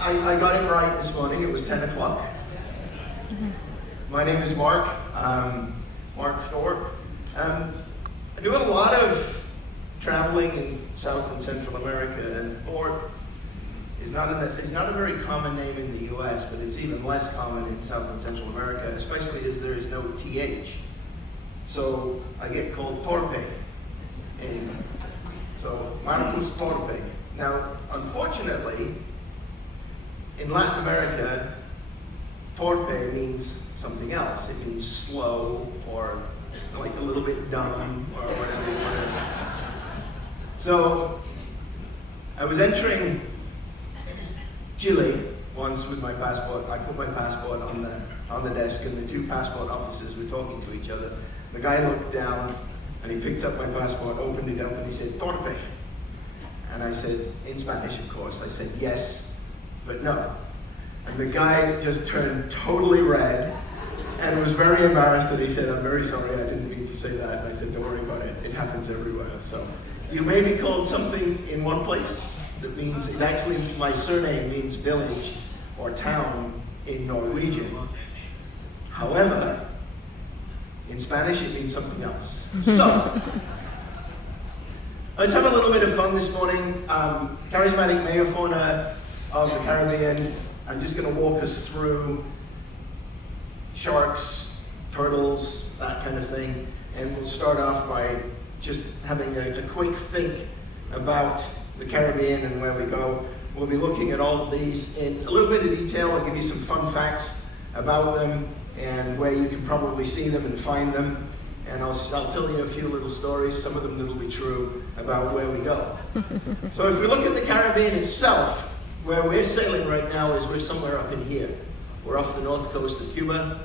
I got it right this morning. It was 10 o'clock. My name is Mark. Mark Thorpe. I do a lot of traveling in South and Central America, and Thorpe is not a very common name in the U.S., but it's even less common in South and Central America, especially as there is no TH. So I get called Torpe. So Marcus Torpe. Now, unfortunately, in Latin America, Torpe means something else. It means slow, or like a little bit dumb, or whatever you want to. So I was entering Chile once with my passport. I put my passport on the desk, and the two passport officers were talking to each other. The guy looked down, and he picked up my passport, opened it up, and he said, "Torpe." And I said, in Spanish, of course, I said, "Yes, but no." And the guy just turned totally red and was very embarrassed, and he said, "I'm very sorry, I didn't mean to say that." And I said, "Don't worry about it, it happens everywhere." So you may be called something in one place that means, it actually, my surname means village or town in Norwegian. However, in Spanish it means something else. So, let's have a little bit of fun this morning. Charismatic Megafauna of the Caribbean. I'm just going to walk us through sharks, turtles, that kind of thing. And we'll start off by just having a quick think about the Caribbean and where we go. We'll be looking at all of these in a little bit of detail. I'll give you some fun facts about them and where you can probably see them and find them. And I'll tell you a few little stories, some of them that'll be true, about where we go. So if we look at the Caribbean itself, where we're sailing right now is we're somewhere up in here. We're off the north coast of Cuba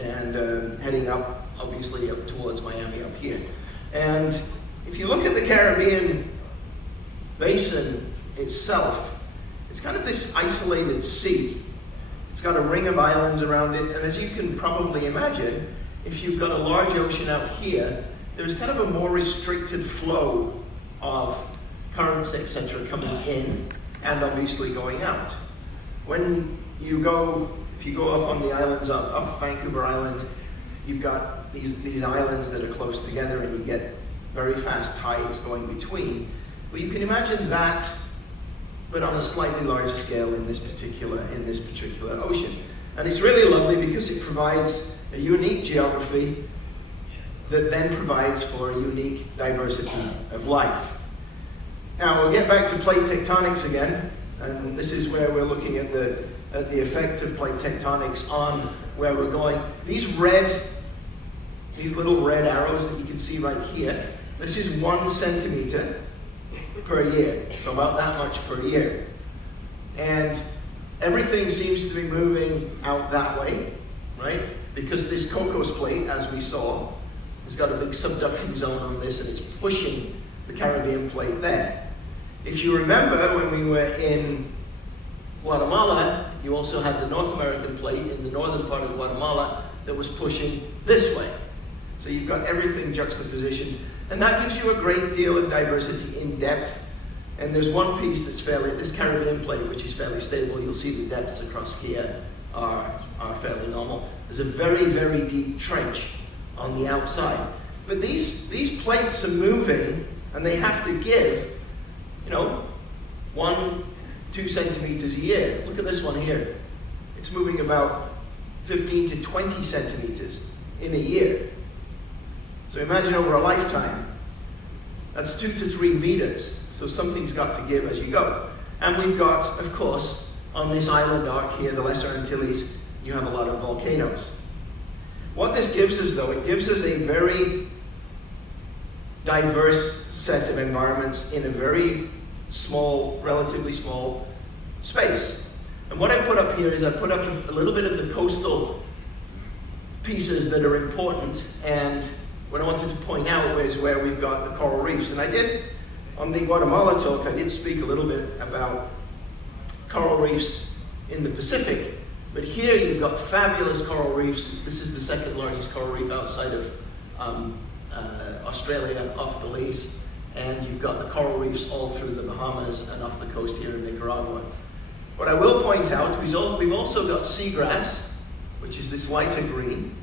and heading up, obviously, up towards Miami up here. And if you look at the Caribbean basin itself, it's kind of this isolated sea. It's got a ring of islands around it, and as you can probably imagine, if you've got a large ocean out here, there's kind of a more restricted flow of currents, etc., coming in and obviously going out. When you go, if you go up on the islands off Vancouver Island, you've got these islands that are close together, and you get very fast tides going between. Well, you can imagine that, but on a slightly larger scale in this particular ocean. And it's really lovely because it provides a unique geography that then provides for a unique diversity of life. Now we'll get back to plate tectonics again, and this is where we're looking at the effect of plate tectonics on where we're going. These little red arrows that you can see right here, this is 1 centimeter per year, so about that much per year. And everything seems to be moving out that way, right? Because this Cocos plate, as we saw, has got a big subducting zone on this, and it's pushing the Caribbean plate there. If you remember, when we were in Guatemala, you also had the North American plate in the northern part of Guatemala that was pushing this way. So you've got everything juxtapositioned, and that gives you a great deal of diversity in depth. And there's one piece that's this Caribbean plate, which is fairly stable. You'll see the depths across here are fairly normal. There's a very, very deep trench on the outside. But these plates are moving, and they have to give, 1-2 centimeters a year. Look at this one here. It's moving about 15 to 20 centimeters in a year. So imagine over a lifetime, that's 2 to 3 meters. So something's got to give as you go. And we've got, of course, on this island arc here, the Lesser Antilles, you have a lot of volcanoes. What this gives us, though, it gives us a very diverse set of environments in a very small, relatively small space. And what I put up here is I put up a little bit of the coastal pieces that are important, and what I wanted to point out is where we've got the coral reefs. And I did, on the Guatemala talk, I did speak a little bit about coral reefs in the Pacific. But here you've got fabulous coral reefs. This is the second largest coral reef outside of Australia, off Belize. And you've got the coral reefs all through the Bahamas and off the coast here in Nicaragua. What I will point out, we've also got seagrass, which is this lighter green.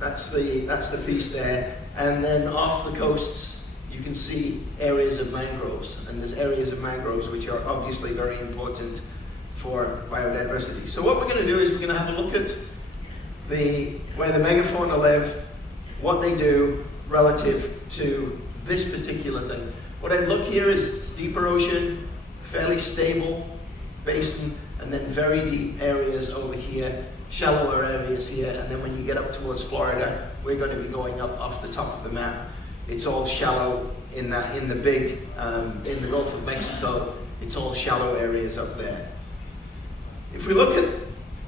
That's the piece there. And then off the coasts, you can see areas of mangroves. And there's areas of mangroves which are obviously very important for biodiversity. So what we're going to do is we're going to have a look at where the megafauna live, what they do relative to this particular thing. What I'd look here is deeper ocean, fairly stable basin, and then very deep areas over here, shallower areas here, and then when you get up towards Florida, we're going to be going up off the top of the map. It's all shallow in the Gulf of Mexico. It's all shallow areas up there. If we look at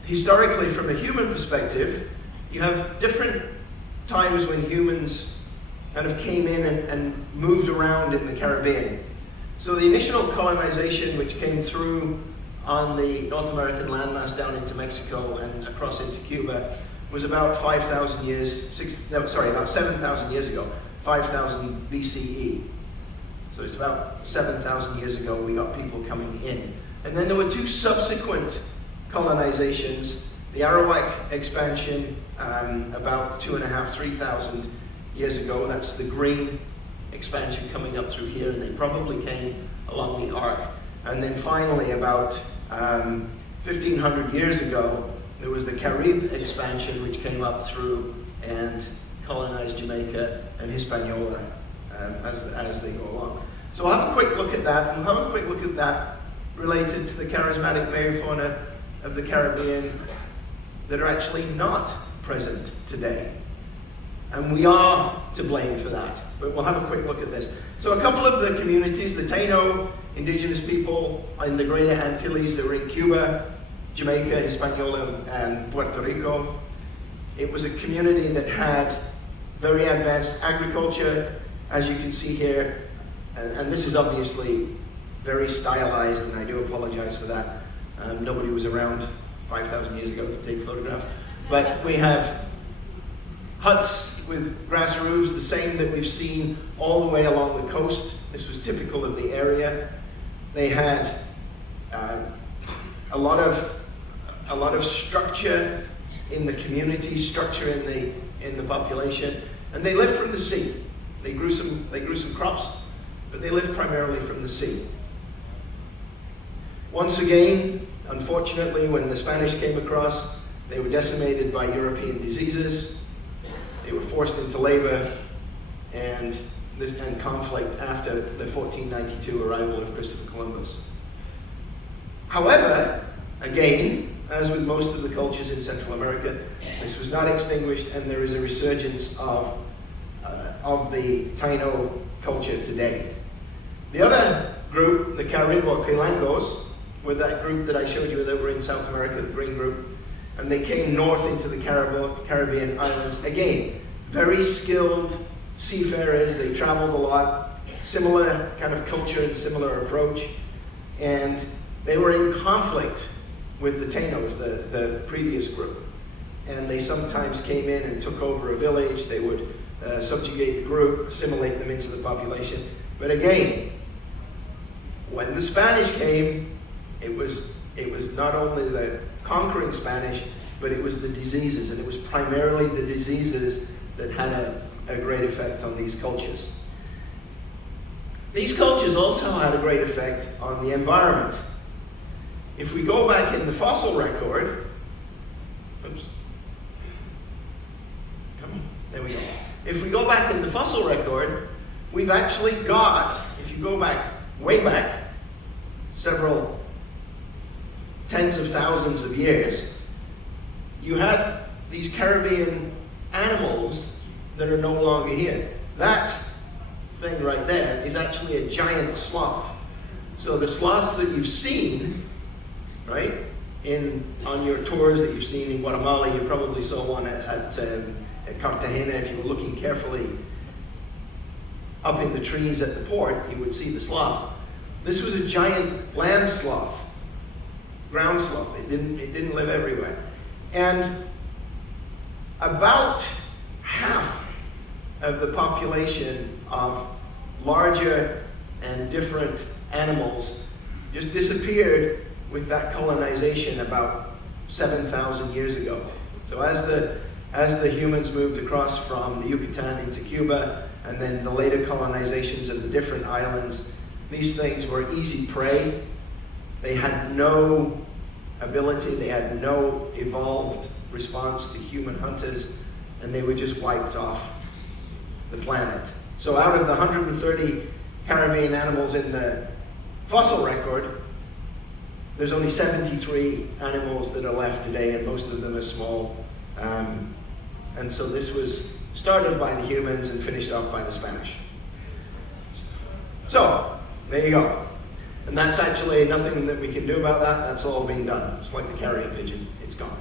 historically from a human perspective, you have different times when humans kind of came in and moved around in the Caribbean. So the initial colonization, which came through on the North American landmass down into Mexico and across into Cuba, was about 7,000 years ago, 5,000 BCE. So it's about 7,000 years ago we got people coming in. And then there were two subsequent colonizations. The Arawak expansion about 2,500, 3,000 years ago. That's the green expansion coming up through here, and they probably came along the arc. And then finally, about 1,500 years ago, there was the Carib expansion, which came up through and colonized Jamaica and Hispaniola as they go along. So we'll have a quick look at that, and we'll have a quick look at that related to the charismatic megafauna of the Caribbean that are actually not present today. And we are to blame for that, but we'll have a quick look at this. So a couple of the communities, the Taino indigenous people in the Greater Antilles that were in Cuba, Jamaica, Hispaniola, and Puerto Rico. It was a community that had very advanced agriculture, as you can see here, and this is obviously very stylized, and I do apologize for that. Nobody was around 5,000 years ago to take photographs, but we have huts with grass roofs, the same that we've seen all the way along the coast. This was typical of the area. They had a lot of structure in the community, structure in the population, and they lived from the sea. They grew some crops, but they lived primarily from the sea. Once again, unfortunately, when the Spanish came across, they were decimated by European diseases. They were forced into labor and conflict after the 1492 arrival of Christopher Columbus. However, again, as with most of the cultures in Central America, this was not extinguished, and there is a resurgence of the Taino culture today. The other group, the Carib or Quilangos, were that group that I showed you that were in South America, the green group, and they came north into the Caribbean islands. Again, very skilled seafarers. They traveled a lot, similar kind of culture and similar approach, and they were in conflict with the Tainos, the previous group. And they sometimes came in and took over a village. They would subjugate the group, assimilate them into the population. But again, when the Spanish came, it was not only the conquering Spanish, but it was the diseases, and it was primarily the diseases that had a great effect on these cultures. These cultures also had a great effect on the environment. If we go back in the fossil record, there we go. If we go back in the fossil record, we've actually got, if you go back, way back, several tens of thousands of years, you had these Caribbean animals that are no longer here. That thing right there is actually a giant sloth. So the sloths that you've seen, right, on your tours that you've seen in Guatemala, you probably saw one at Cartagena. If you were looking carefully up in the trees at the port, you would see the sloth. This was a giant land sloth, ground sloth. It didn't live everywhere. And about half of the population of larger and different animals just disappeared with that colonization about 7,000 years ago. So as the humans moved across from the Yucatan into Cuba, and then the later colonizations of the different islands, these things were easy prey. They had no ability, they had no evolved response to human hunters, and they were just wiped off the planet. So out of the 130 Caribbean animals in the fossil record, there's only 73 animals that are left today, and most of them are small. And so this was started by the humans and finished off by the Spanish. So, there you go. And that's actually nothing that we can do about that. That's all been done. It's like the carrier pigeon. It's gone.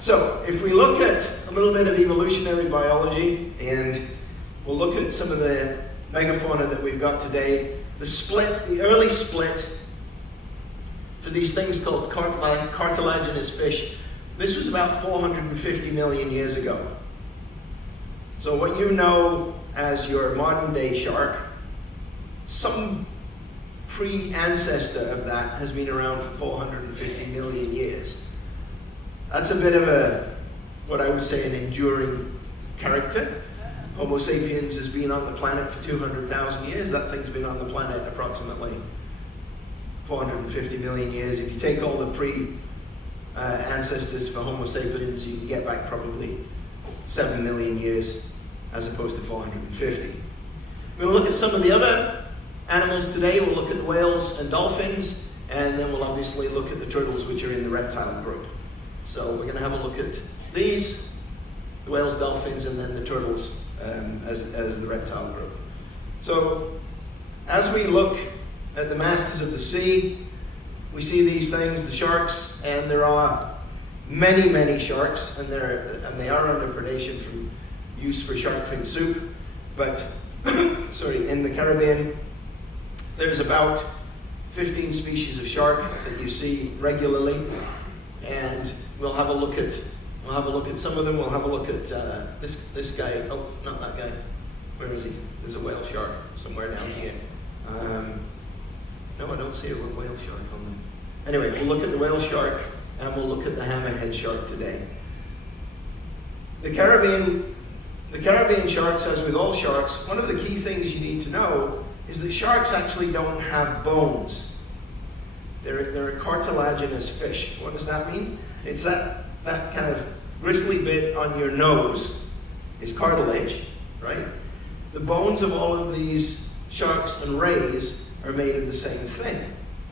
So, if we look at a little bit of evolutionary biology, and we'll look at some of the megafauna that we've got today, the early split for these things called cartilaginous fish, this was about 450 million years ago. So what you know as your modern day shark, some pre-ancestor of that has been around for 450 million years. That's a bit of what I would say, an enduring character. Homo sapiens has been on the planet for 200,000 years. That thing's been on the planet approximately 450 million years. If you take all the ancestors for Homo sapiens, you can get back probably 7 million years as opposed to 450. We'll look at some of the other animals today. We'll look at the whales and dolphins, and then we'll obviously look at the turtles, which are in the reptile group. So we're going to have a look at these, the whales, dolphins, and then the turtles as the reptile group. So as we look at the masters of the sea, we see these things, the sharks, and there are many, many sharks, and they are under predation from use for shark fin soup. But in the Caribbean, there's about 15 species of shark that you see regularly, and we'll have a look at some of them. We'll have a look at this guy. Oh, not that guy. Where is he? There's a whale shark somewhere down here. No, I don't see a whale shark on them. Anyway, we'll look at the whale shark, and we'll look at the hammerhead shark today. The Caribbean sharks, as with all sharks, one of the key things you need to know is that sharks actually don't have bones. They're a cartilaginous fish. What does that mean? It's that kind of bristly bit on your nose is cartilage, right? The bones of all of these sharks and rays are made of the same thing.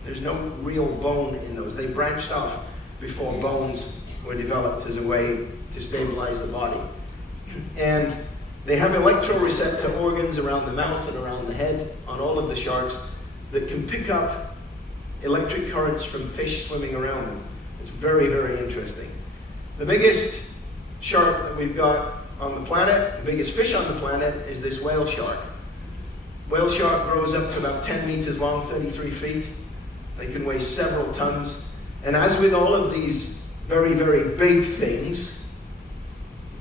There's no real bone in those. They branched off before bones were developed as a way to stabilize the body. And they have electroreceptor organs around the mouth and around the head on all of the sharks that can pick up electric currents from fish swimming around them. It's very, very interesting. The biggest shark that we've got on the planet, the biggest fish on the planet, is this whale shark. Whale shark grows up to about 10 meters long, 33 feet. They can weigh several tons. And as with all of these very, very big things,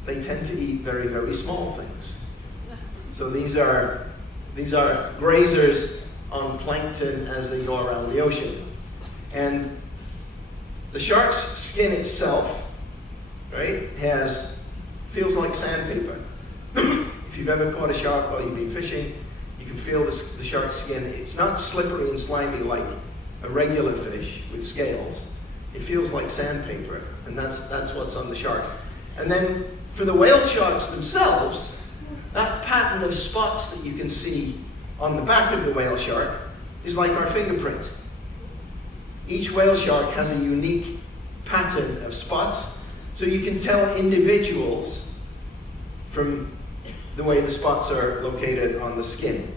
they tend to eat very, very small things. So these are grazers on plankton as they go around the ocean. And the shark's skin itself, right, feels like sandpaper. If you've ever caught a shark while you've been fishing, you can feel the shark's skin. It's not slippery and slimy like a regular fish with scales. It feels like sandpaper, and that's what's on the shark. And then for the whale sharks themselves, that pattern of spots that you can see on the back of the whale shark is like our fingerprint. Each whale shark has a unique pattern of spots, so you can tell individuals from the way the spots are located on the skin.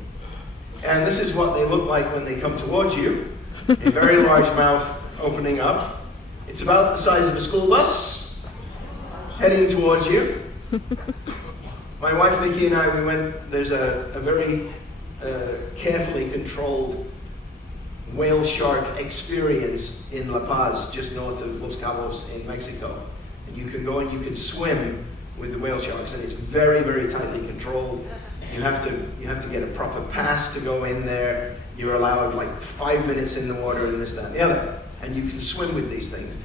And this is what they look like when they come towards you. A very large mouth opening up. It's about the size of a school bus heading towards you. My wife Nikki and I, there's a very carefully controlled whale shark experience in La Paz, just north of Los Cabos in Mexico. And you can go and you can swim with the whale sharks, and it's very, very tightly controlled. You have to get a proper pass to go in there. You're allowed like 5 minutes in the water and this, that, and the other. and you can swim with these things.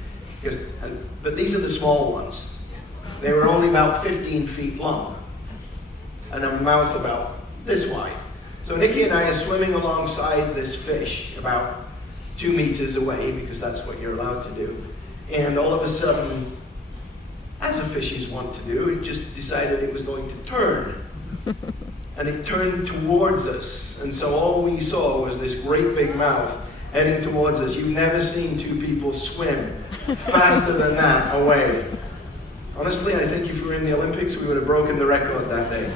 But these are the small ones. They were only about 15 feet long, and a mouth about this wide. So Nikki and I are swimming alongside this fish about 2 meters away, because that's what you're allowed to do. And all of a sudden, as a fishes want to do, it just decided it was going to turn. And it turned towards us. And so all we saw was this great big mouth heading towards us. You've never seen 2 people swim faster than that away. Honestly, I think if we were in the Olympics, we would have broken the record that day.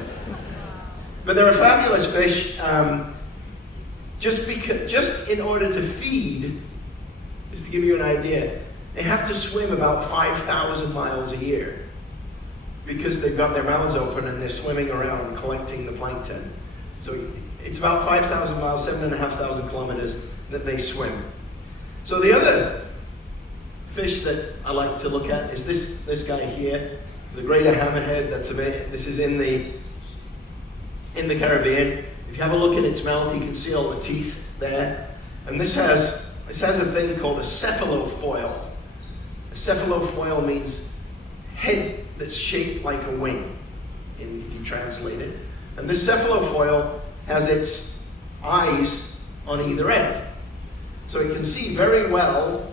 But they're a fabulous fish. Just in order to feed, just to give you an idea, they have to swim about 5,000 miles a year, because they've got their mouths open and they're swimming around collecting the plankton. So it's about 5,000 miles, 7,500 kilometers that they swim. So the other fish that I like to look at is this guy here, the greater hammerhead. This is in the Caribbean. If you have a look at its mouth, you can see all the teeth there. And this has a thing called a cephalofoil. A cephalofoil means head that's shaped like a wing, if you translate it. And this cephalofoil has its eyes on either end. So it can see very well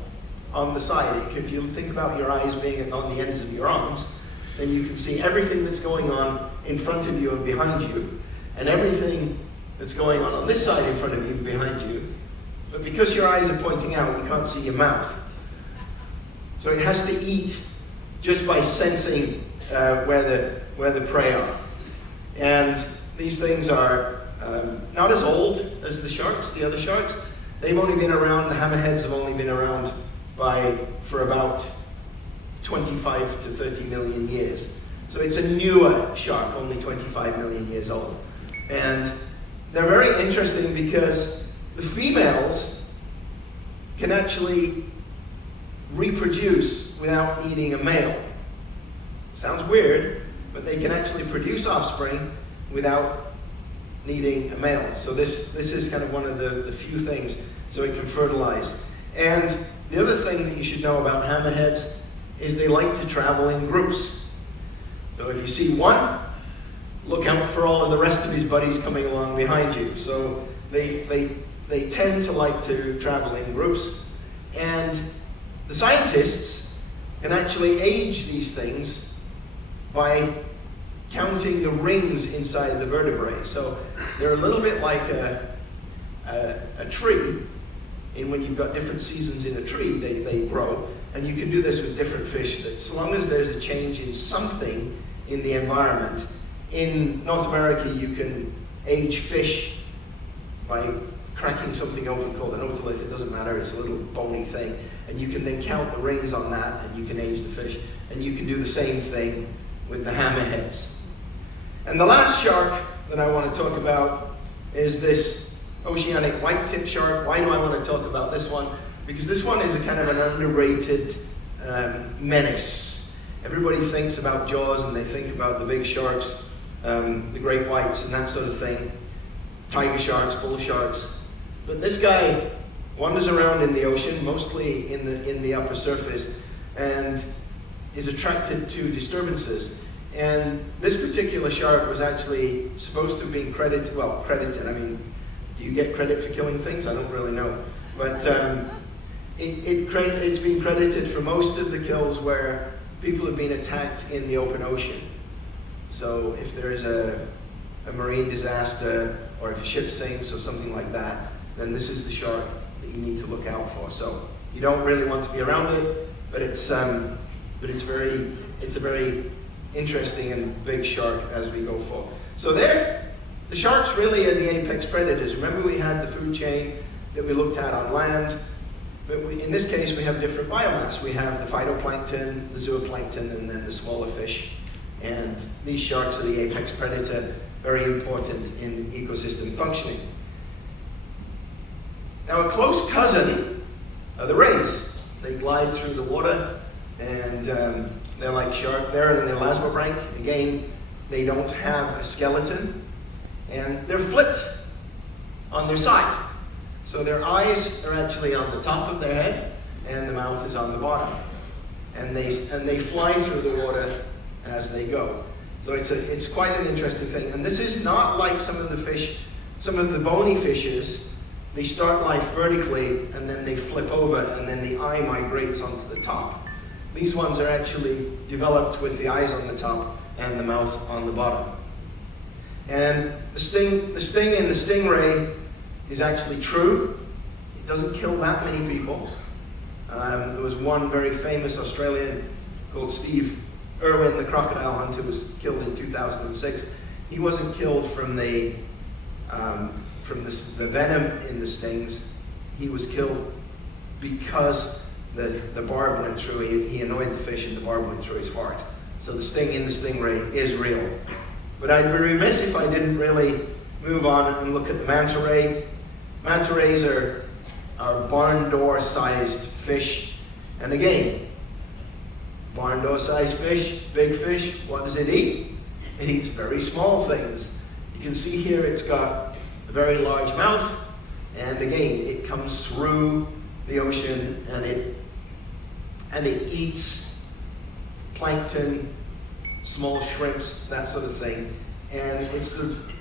on the side. If you think about your eyes being on the ends of your arms, then you can see everything that's going on in front of you and behind you, and everything that's going on this side in front of you and behind you. But because your eyes are pointing out, you can't see your mouth. So it has to eat just by sensing where the prey are. And these things are not as old as the other sharks. They've only been around, the hammerheads have only been around for about 25 to 30 million years. So it's a newer shark, only 25 million years old. And they're very interesting because the females can actually reproduce without needing a male. Sounds weird, but they can actually produce offspring without needing a male. So this is kind of one of the few things, so it can fertilize. And the other thing that you should know about hammerheads is they like to travel in groups. So if you see one, look out for all of the rest of his buddies coming along behind you. So they tend to like to travel in groups. And the scientists can actually age these things by counting the rings inside the vertebrae. So they're a little bit like a tree, and when you've got different seasons in a tree, they grow. And you can do this with different fish, that so long as there's a change in something in the environment. In North America, you can age fish by cracking something open called an otolith. It doesn't matter, it's a little bony thing. And you can then count the rings on that, and you can age the fish. And you can do the same thing with the hammerheads. And the last shark that I want to talk about is this oceanic white-tip shark. Why do I want to talk about this one? Because this one is a kind of an underrated menace. Everybody thinks about Jaws and they think about the big sharks, the great whites and that sort of thing, tiger sharks, bull sharks. But this guy wanders around in the ocean, mostly in the upper surface, and is attracted to disturbances. And this particular shark was actually supposed to have been credited, I mean, do you get credit for killing things? I don't really know. But it's been credited for most of the kills where people have been attacked in the open ocean. So if there is a marine disaster, or if a ship sinks or something like that, then this is the shark that you need to look out for. So you don't really want to be around it, but it's a very interesting and big shark as we go forward. So the sharks really are the apex predators. Remember, we had the food chain that we looked at on land, but in this case we have different biomass. We have the phytoplankton, the zooplankton, and then the smaller fish. And these sharks are the apex predator, very important in ecosystem functioning. Now, a close cousin are the rays. They glide through the water, and they're like shark. They're in the elasmobranch. Again, they don't have a skeleton, and they're flipped on their side. So their eyes are actually on the top of their head, mouth is on the bottom. And they fly through the water as they go. So it's quite an interesting thing. And this is not like some of the bony fishes. They start life vertically and then they flip over and then the eye migrates onto the top. These ones are actually developed with the eyes on the top and the mouth on the bottom. And the sting in the stingray is actually true. It doesn't kill that many people. There was one very famous Australian called Steve Irwin, the crocodile hunter, was killed in 2006. He wasn't killed from the venom in the stings. He was killed because the barb went through. He annoyed the fish and the barb went through his heart. So the sting in the stingray is real. But I'd be remiss if I didn't really move on and look at the manta ray. Manta rays are barn door sized fish. And again, barn door sized fish, big fish, what does it eat? It eats very small things. You can see here it's got a very large mouth, and again, it comes through the ocean and it eats plankton, small shrimps, that sort of thing. And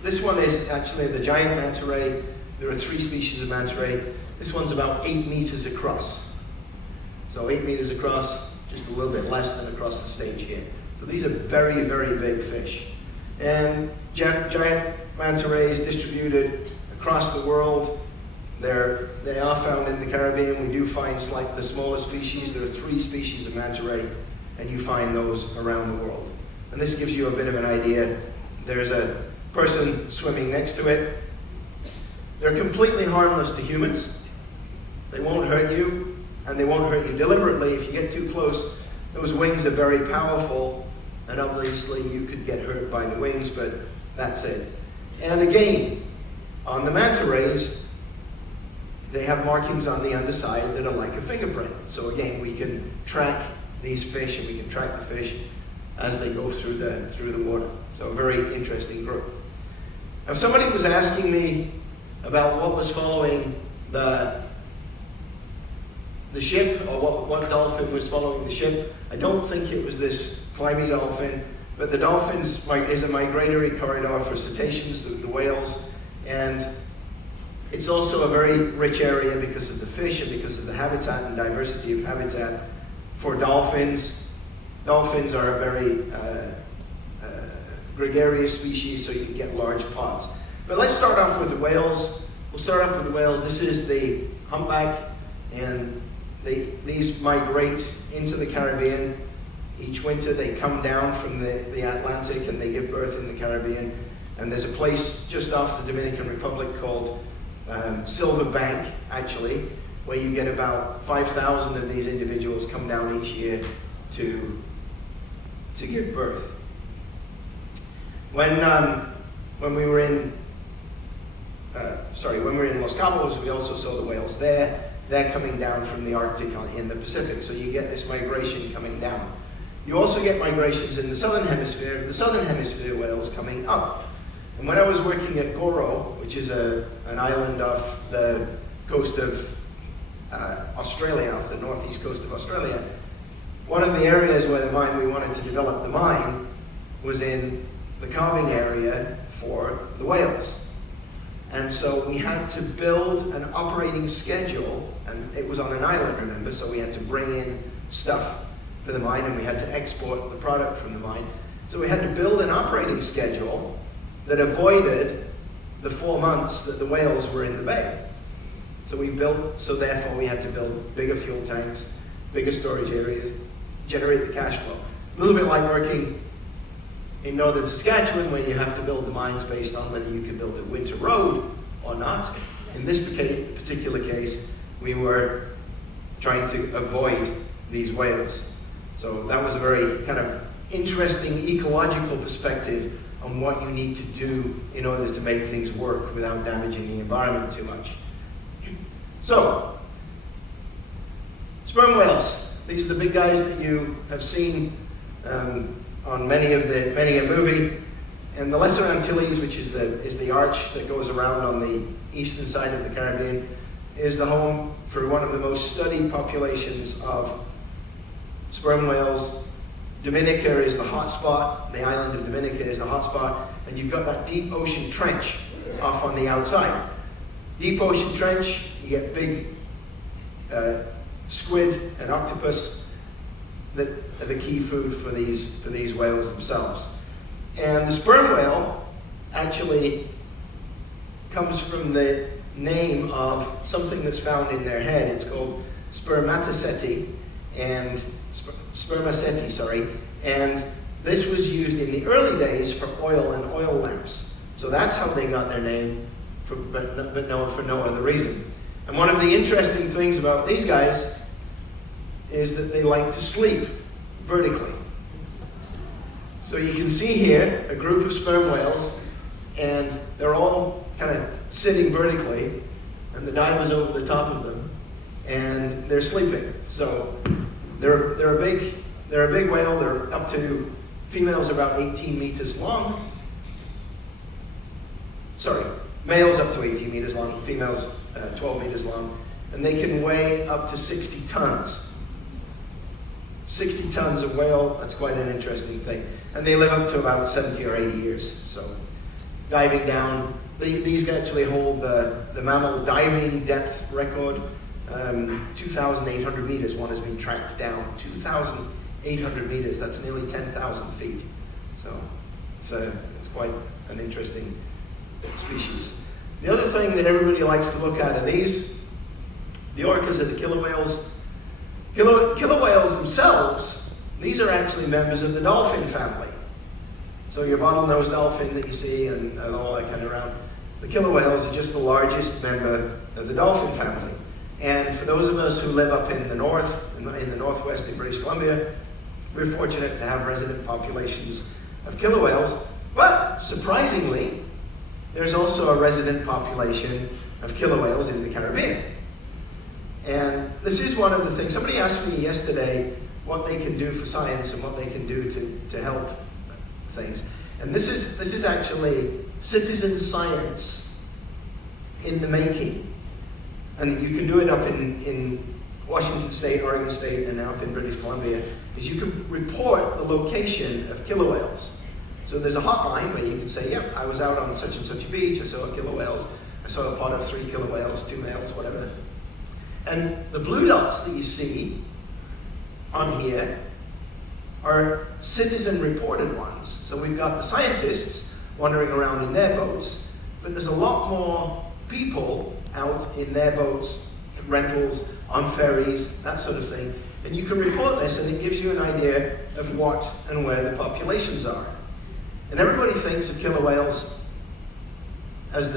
this one is actually the giant manta ray. There are 3 species of manta ray. This one's about 8 meters across. So 8 meters across, just a little bit less than across the stage here. So these are very, very big fish. And giant manta rays distributed across the world. They are found in the Caribbean. We do find the smaller species. There are 3 species of manta ray, and you find those around the world. And this gives you a bit of an idea. There's a person swimming next to it. They're completely harmless to humans. They won't hurt you, and they won't hurt you deliberately. If you get too close, those wings are very powerful, and obviously you could get hurt by the wings, but that's it. And again, on the manta rays, they have markings on the underside that are like a fingerprint. So again, we can track these fish, and we can track the fish as they go through the water. So a very interesting group. Now, somebody was asking me about what was following the ship, or what dolphin was following the ship. I don't think it was this climby dolphin, but the dolphins is a migratory corridor for cetaceans, the whales, and it's also a very rich area because of the fish and because of the habitat and diversity of habitat for dolphins. Dolphins are a very gregarious species, so you can get large pods. But let's start off with the whales. We'll start off with the whales. This is the humpback, and these migrate into the Caribbean. Each winter they come down from the Atlantic and they give birth in the Caribbean. And there's a place just off the Dominican Republic called Silver Bank, actually, where you get about 5,000 of these individuals come down each year to give birth. When we were in Los Cabos, we also saw the whales there. They're coming down from the Arctic in the Pacific, so you get this migration coming down. You also get migrations in the southern hemisphere. The southern hemisphere whales coming up. And when I was working at Goro, which is an island off the coast of Australia, off the northeast coast of Australia, one of the areas where we wanted to develop the mine was in the calving area for the whales. And so we had to build an operating schedule, and it was on an island, remember, so we had to bring in stuff for the mine and we had to export the product from the mine. So we had to build an operating schedule that avoided the 4 months that the whales were in the bay. So therefore we had to build bigger fuel tanks, bigger storage areas, generate the cash flow. A little bit like working in northern Saskatchewan, where you have to build the mines based on whether you can build a winter road or not. In this particular case, we were trying to avoid these whales. So that was a very kind of interesting ecological perspective on what you need to do in order to make things work without damaging the environment too much. So, sperm whales. These are the big guys that you have seen on many a movie. And the Lesser Antilles, which is the arch that goes around on the eastern side of the Caribbean, is the home for one of the most studied populations of sperm whales. Dominica is the hot spot. The island of Dominica is the hot spot. And you've got that deep ocean trench off on the outside. Deep ocean trench, you get big squid and octopus that are the key food for these whales themselves. And the sperm whale actually comes from the name of something that's found in their head. It's called spermaceti, and and this was used in the early days for oil and oil lamps. So that's how they got their name, but for no other reason. And one of the interesting things about these guys is that they like to sleep vertically. So you can see here a group of sperm whales, and they're all kind of sitting vertically, and the diver's over the top of them, and they're sleeping. So they're a big whale. They're up to, females are about 18 meters long. Sorry, males up to 18 meters long, females 12 meters long, and they can weigh up to 60 tons. 60 tons of whale, that's quite an interesting thing. And they live up to about 70 or 80 years. So diving down, these actually hold the mammal diving depth record. 2,800 meters, one has been tracked down. 2,800 meters, that's nearly 10,000 feet. So it's quite an interesting species. The other thing that everybody likes to look at are these. The orcas are the killer whales. Killer whales themselves, these are actually members of the dolphin family. So your bottlenose dolphin that you see and all that kind of around. The killer whales are just the largest member of the dolphin family. And for those of us who live up in the north, in the northwest in British Columbia, we're fortunate to have resident populations of killer whales. But surprisingly, there's also a resident population of killer whales in the Caribbean. And this is one of the things, somebody asked me yesterday what they can do for science and what they can do to help things. And this is actually citizen science in the making. And you can do it up in Washington State, Oregon State, and up in British Columbia, is you can report the location of killer whales. So there's a hotline where you can say, yep, I was out on such and such a beach, I saw killer whales, I saw a pod of 3 killer whales, 2 males, whatever. And the blue dots that you see on here are citizen-reported ones. So we've got the scientists wandering around in their boats, but there's a lot more people out in their boats, rentals, on ferries, that sort of thing. And you can report this, and it gives you an idea of what and where the populations are. And everybody thinks of killer whales as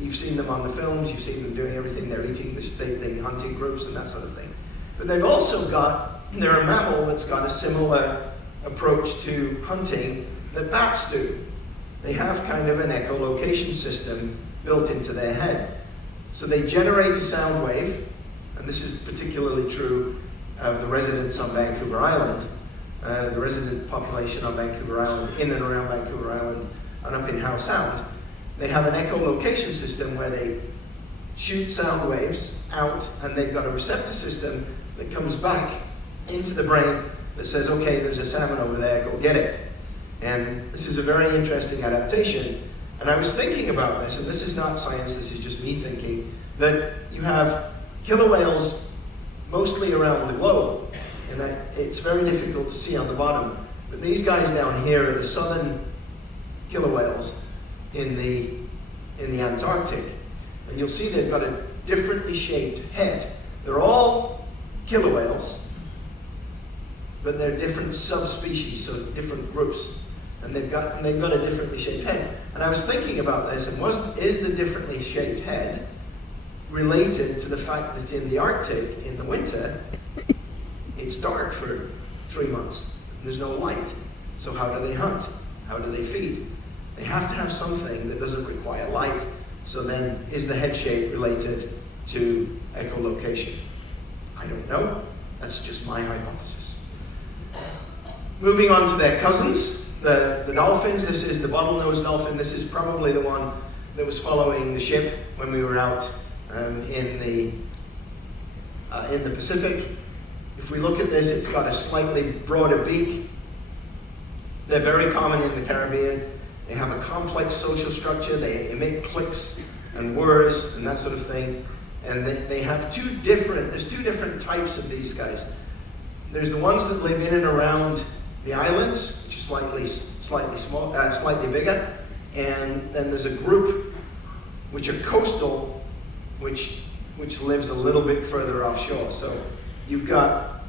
you've seen them on the films, you've seen them doing everything they're eating, they hunt in groups and that sort of thing. But they've also they're a mammal that's got a similar approach to hunting that bats do. They have kind of an echolocation system built into their head. So they generate a sound wave, and this is particularly true of the residents on Vancouver Island, the resident population on Vancouver Island, in and around Vancouver Island, and up in Howe Sound. They have an echolocation system where they shoot sound waves out, and they've got a receptor system that comes back into the brain that says, okay, there's a salmon over there, go get it. And this is a very interesting adaptation. And I was thinking about this, and this is not science, this is just me thinking, that you have killer whales mostly around the globe, and that it's very difficult to see on the bottom. But these guys down here are the southern killer whales in the Antarctic. And you'll see they've got a differently shaped head. They're all killer whales, but they're different subspecies, so different groups. And they've got a differently shaped head. And I was thinking about this, and is the differently shaped head related to the fact that in the Arctic, in the winter, it's dark for 3 months. There's no light. So how do they hunt? How do they feed? They have to have something that doesn't require light. So then, is the head shape related to echolocation? I don't know. That's just my hypothesis. Moving on to their cousins, the dolphins. This is the bottlenose dolphin. This is probably the one that was following the ship when we were out in in the Pacific. If we look at this, it's got a slightly broader beak. They're very common in the Caribbean. They have a complex social structure. They emit clicks and whirs and that sort of thing. And they have there's two different types of these guys. There's the ones that live in and around the islands, which are slightly bigger. And then there's a group which are coastal, which lives a little bit further offshore. So you've got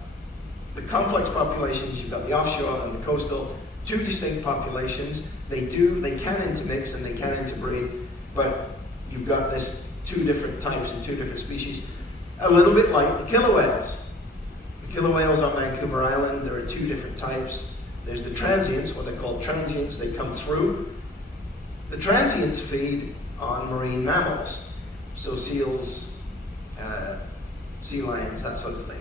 the complex populations, you've got the offshore and the coastal, two distinct populations. They can intermix and they can interbreed, but you've got this two different types and two different species. A little bit like the killer whales. The killer whales on Vancouver Island, there are two different types. There's the transients, what they're called transients, they come through. The transients feed on marine mammals, so seals, sea lions, that sort of thing.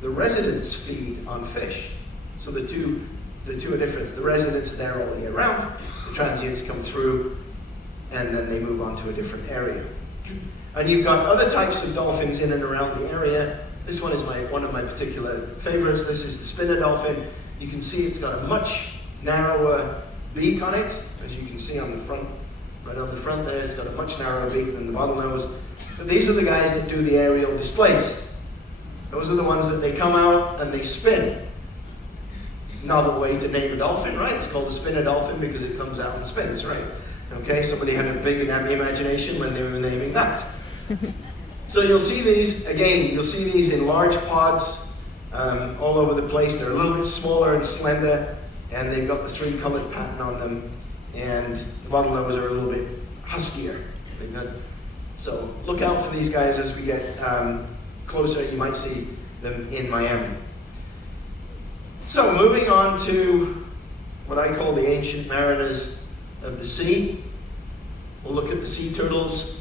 The residents feed on fish, so the two are different. The residents are there all year round, the transients come through, and then they move on to a different area. And you've got other types of dolphins in and around the area. This one is one of my particular favorites. This is the spinner dolphin. You can see it's got a much narrower beak on it, as you can see on the front, right on the front there. It's got a much narrower beak than the bottlenose. But these are the guys that do the aerial displays. Those are the ones that they come out and they spin. Novel way to name a dolphin, right? It's called a spinner dolphin because it comes out and spins, right? Okay, somebody had a big imagination when they were naming that. So you'll see these, again, you'll see these in large pods all over the place. They're a little bit smaller and slender, and they've got the three-colored pattern on them, and the bottlenose are a little bit huskier. So look out for these guys as we get closer. You might see them in Miami. So moving on to what I call the ancient mariners of the sea. We'll look at the sea turtles.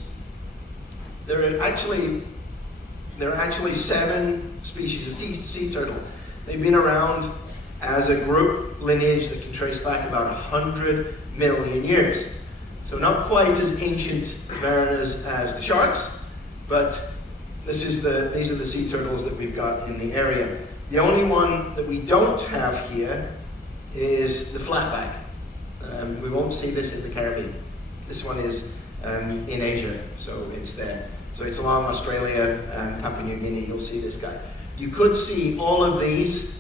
There are actually 7 species of sea turtle. They've been around as a group lineage that can trace back about 100 million years. So not quite as ancient mariners as the sharks, but these are the sea turtles that we've got in the area. The only one that we don't have here is the flatback. We won't see this in the Caribbean. This one is in Asia, so it's there. So it's along Australia and Papua New Guinea, you'll see this guy. You could see all of these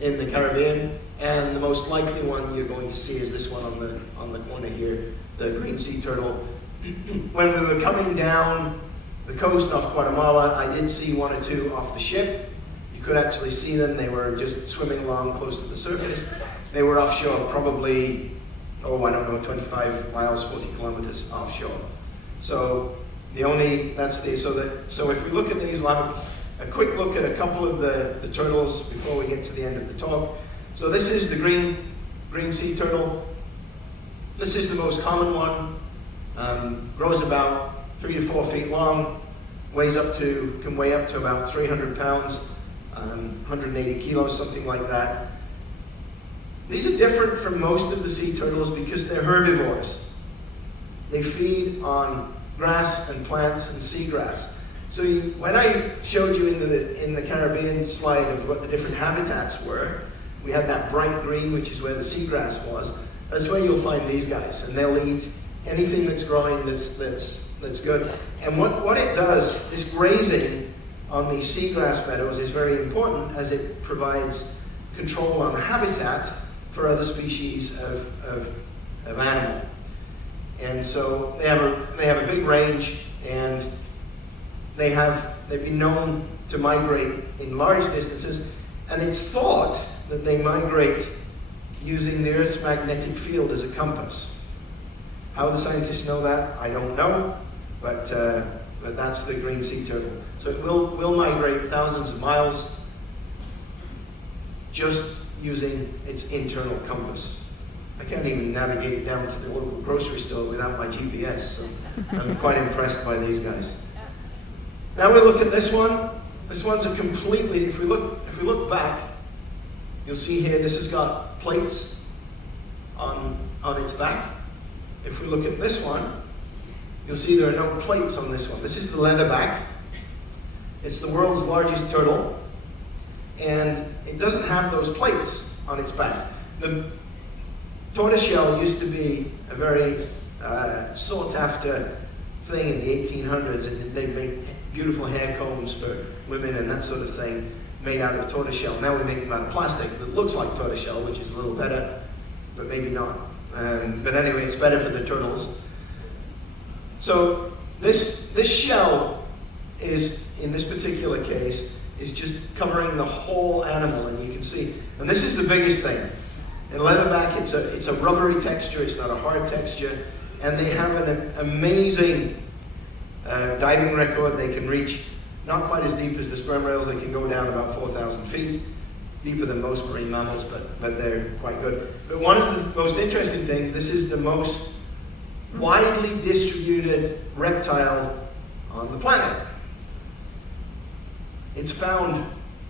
in the Caribbean, and the most likely one you're going to see is this one on the corner here, the green sea turtle. When we were coming down the coast off Guatemala, I did see 1 or 2 off the ship. You could actually see them. They were just swimming along close to the surface. They were offshore, probably, 25 miles, 40 kilometers offshore. So so if we look at these, we'll have a quick look at a couple of the turtles before we get to the end of the talk. So this is the green sea turtle. This is the most common one. Grows about 3 to 4 feet long, can weigh up to about 300 pounds, 180 kilos, something like that. These are different from most of the sea turtles because they're herbivores. They feed on grass and plants and seagrass. So when I showed you in the Caribbean slide of what the different habitats were, we had that bright green, which is where the seagrass was. That's where you'll find these guys, and they'll eat anything that's growing that's good. And what it does, this grazing on these seagrass meadows is very important as it provides control on the habitat for other species of animal. And so they have a big range, and they've been known to migrate in large distances, and it's thought that they migrate using the Earth's magnetic field as a compass. How the scientists know that, I don't know, but that's the green sea turtle. So it will migrate thousands of miles just using its internal compass. I can't even navigate down to the local grocery store without my GPS, so I'm quite impressed by these guys. Now we look at this one. This one's a completely, if we look back, you'll see here this has got plates on its back. If we look at this one, you'll see there are no plates on this one. This is the leatherback. It's the world's largest turtle, and it doesn't have those plates on its back. The tortoiseshell used to be a very sought after thing in the 1800s, and they made beautiful hair combs for women and that sort of thing made out of tortoiseshell. Now we make them out of plastic that looks like tortoiseshell, which is a little better, but maybe not. But anyway, it's better for the turtles. So this shell is, in this particular case, is just covering the whole animal, and you can see. And this is the biggest thing. In leatherback, it's a rubbery texture. It's not a hard texture, and they have an amazing diving record. They can reach not quite as deep as the sperm whales. They can go down about 4,000 feet, deeper than most marine mammals, but they're quite good. But one of the most interesting things, this is the most widely distributed reptile on the planet. It's found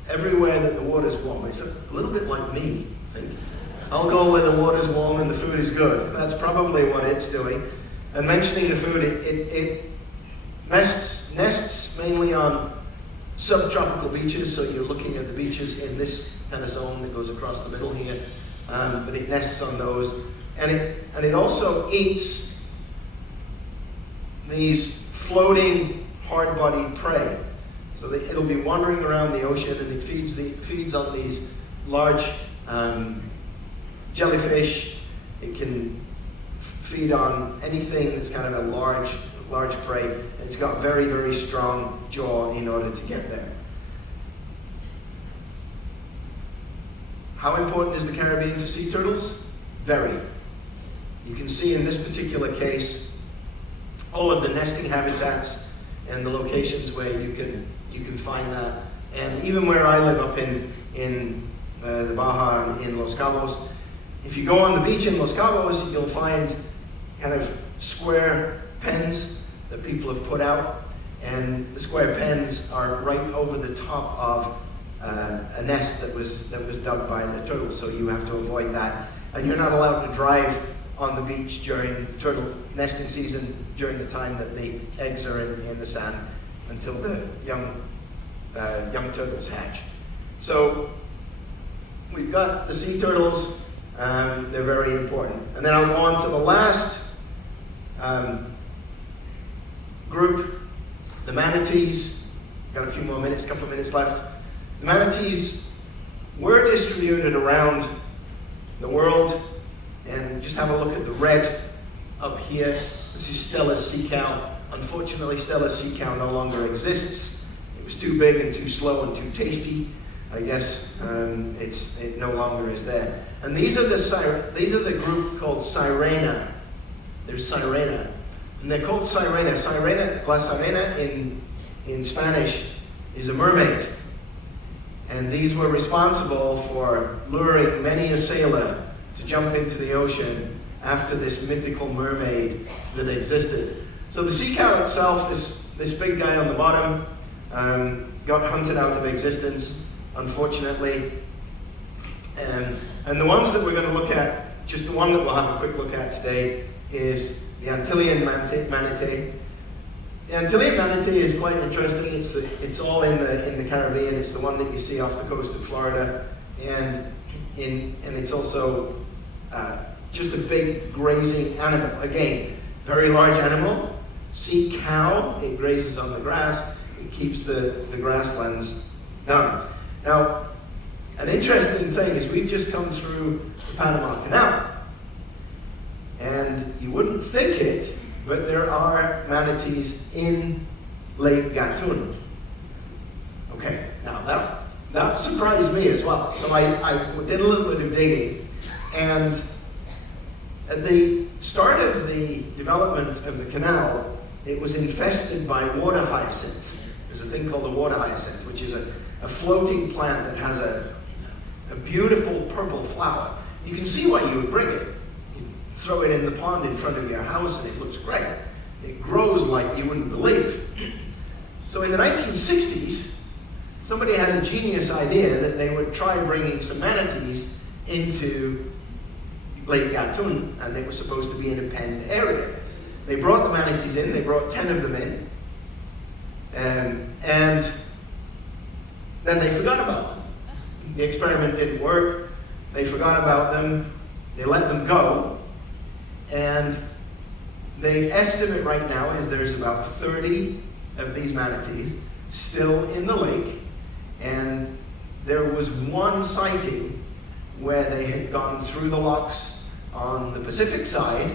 everywhere that the water's warm. It's a little bit like me, I think. I'll go where the water's warm and the food is good. That's probably what it's doing. And mentioning the food, it nests mainly on subtropical beaches, so you're looking at the beaches in this kind of zone that goes across the middle here. But it nests on those. And it also eats these floating hard-bodied prey. So it'll be wandering around the ocean, and it feeds on these large jellyfish. It can feed on anything that's kind of a large prey. It's got very, very strong jaw in order to get there. How important is the Caribbean for sea turtles? Very. You can see in this particular case all of the nesting habitats and the locations where you can find that. And even where I live up in the Baja and in Los Cabos, if you go on the beach in Los Cabos, you'll find kind of square pens that people have put out, and the square pens are right over the top of a nest that was dug by the turtles, so you have to avoid that. And you're not allowed to drive on the beach during turtle nesting season, during the time that the eggs are in the sand, until the young turtles hatch. So we've got the sea turtles. They're very important. And then I'll go on to the last group, the manatees. Got a few more minutes, couple of minutes left. The manatees were distributed around the world, and just have a look at the red up here. This is Stella's sea cow. Unfortunately, Stella's sea cow no longer exists. It was too big and too slow and too tasty. I guess it no longer is there. And these are the group called Sirena. There's Sirena, and they're called Sirena. Sirena, La Sirena in Spanish is a mermaid, and these were responsible for luring many a sailor to jump into the ocean after this mythical mermaid that existed. So the sea cow itself, this big guy on the bottom, got hunted out of existence, unfortunately. And the ones that we're going to look at, just the one that we'll have a quick look at today, is the Antillean manatee. The Antillean manatee is quite interesting. It's all in the Caribbean. It's the one that you see off the coast of Florida, and it's also just a big grazing animal. Again, very large animal. Sea cow. It grazes on the grass. It keeps the grasslands down. Now, an interesting thing is we've just come through the Panama Canal, and you wouldn't think it, but there are manatees in Lake Gatun. Okay, now that surprised me as well. So I did a little bit of digging, and at the start of the development of the canal, it was infested by water hyacinth. There's a thing called the water hyacinth, which is a floating plant that has a beautiful purple flower. You can see why you would bring it. You throw it in the pond in front of your house and it looks great. It grows like you wouldn't believe. So in the 1960s, somebody had a genius idea that they would try bringing some manatees into Lake Gatun, and they were supposed to be in a penned area. They brought the manatees in, they brought 10 of them in, and then they forgot about them. The experiment didn't work. They forgot about them. They let them go. And the estimate right now is there's about 30 of these manatees still in the lake. And there was one sighting where they had gone through the locks on the Pacific side.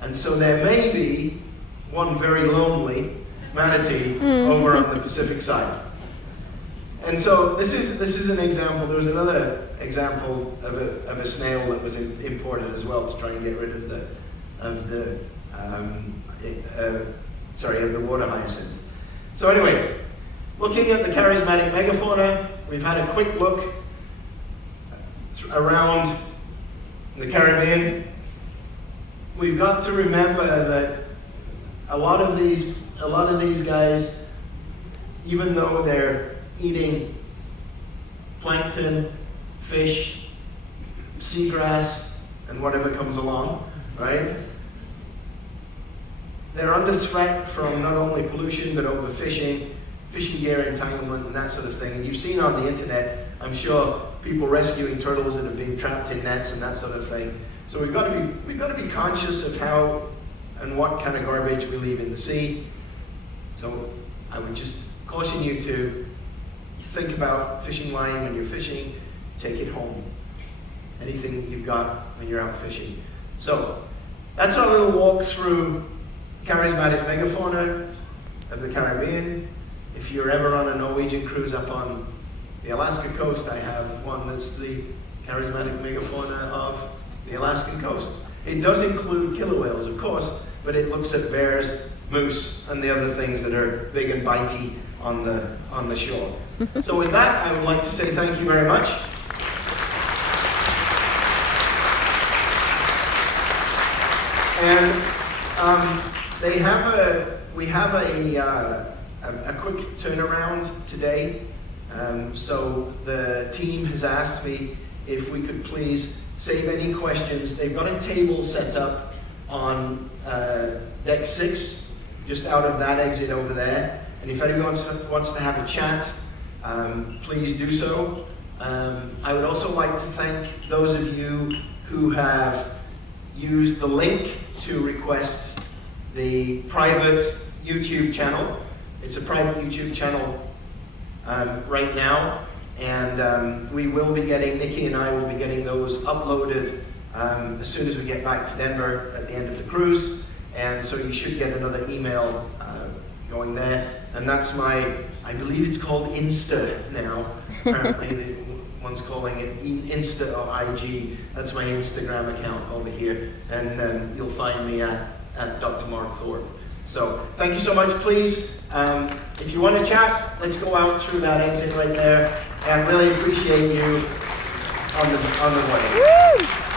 And so there may be one very lonely manatee over on the Pacific side. And so this is an example. There was another example of a snail that was imported as well to try and get rid of the water hyacinth. So anyway, looking at the charismatic megafauna, we've had a quick look around the Caribbean. We've got to remember that a lot of these guys, even though they're eating plankton, fish, seagrass, and whatever comes along, right? They're under threat from not only pollution, but overfishing, fishing gear entanglement, and that sort of thing. And you've seen on the internet, I'm sure, people rescuing turtles that have been trapped in nets and that sort of thing. So we've got to be conscious of how and what kind of garbage we leave in the sea. So I would just caution you to think about fishing line when you're fishing, take it home. Anything you've got when you're out fishing. So that's our little walk through charismatic megafauna of the Caribbean. If you're ever on a Norwegian cruise up on the Alaska coast, I have one that's the charismatic megafauna of the Alaskan coast. It does include killer whales, of course, but it looks at bears, moose, and the other things that are big and bitey on the shore. So with that, I would like to say thank you very much. And we have a quick turnaround today. So the team has asked me if we could please save any questions. They've got a table set up on deck 6, just out of that exit over there. And if anyone wants to have a chat, please do so. I would also like to thank those of you who have used the link to request the private YouTube channel. It's a private YouTube channel right now, and we will be getting, Nikki and I will be getting those uploaded as soon as we get back to Denver at the end of the cruise. And so you should get another email going there. And that's my, I believe it's called Insta now. Apparently one's calling it Insta or IG. That's my Instagram account over here. And you'll find me at Dr. Mark Thorpe. So thank you so much. Please, if you want to chat, let's go out through that exit right there. And really appreciate you on the way. Woo!